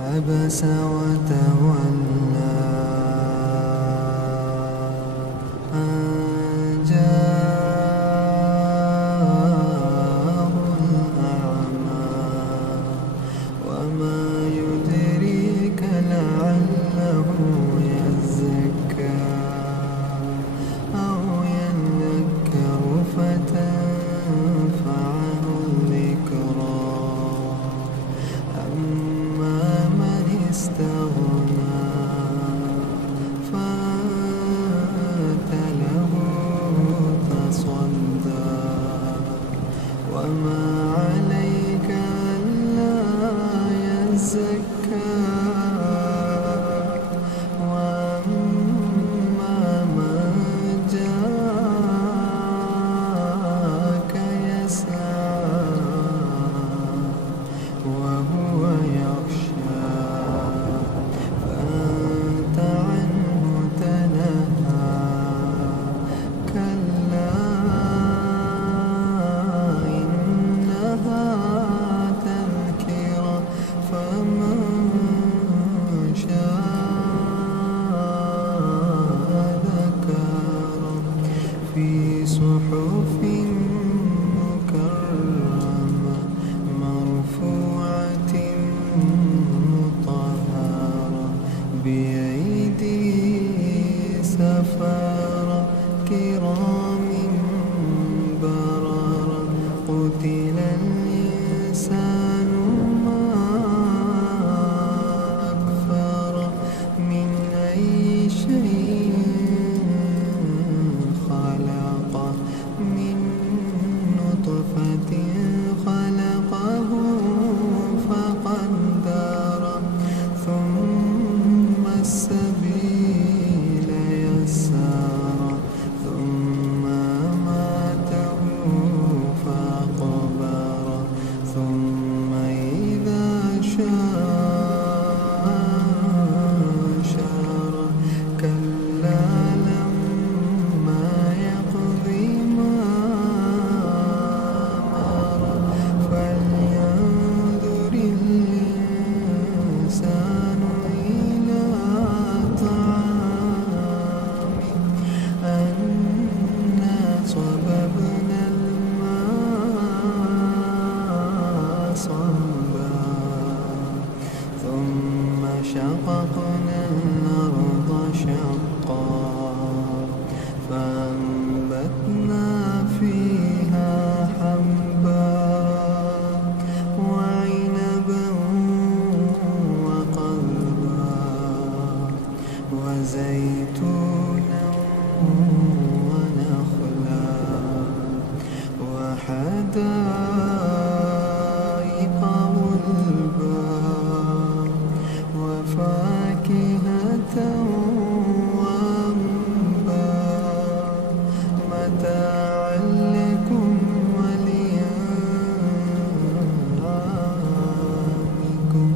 عبس وتولى أن جاءه الأعمى وما يدريك لعله يزكى أو يذكر فتنفعه الذكرى استغنى فأنت له تصدى وما عليك ألا يزكى وأما من جاءك يسعى وهو يخشى في صحف مكرمة مرفوعة مطهرة بأيدي سفارة كرام بررة قتل الإنسان ما أكفره من أي شيء خلقه من نطفة خلقه فقدره ثم السبيل يسره ثم أماته فأقبره ثم إذا شاء أنشره كلا لما يقض ما أمره فلينظر الإنسان إلى طعامه أنا صببنا الماء صبا ثم شققنا الأرض شقا فأنبتنا فيها حبا وعنبا وقضبا وزيتونا ونخلا وحدائق غلبا وفاكهة وأنبا متاعا لكم ولأنعامكم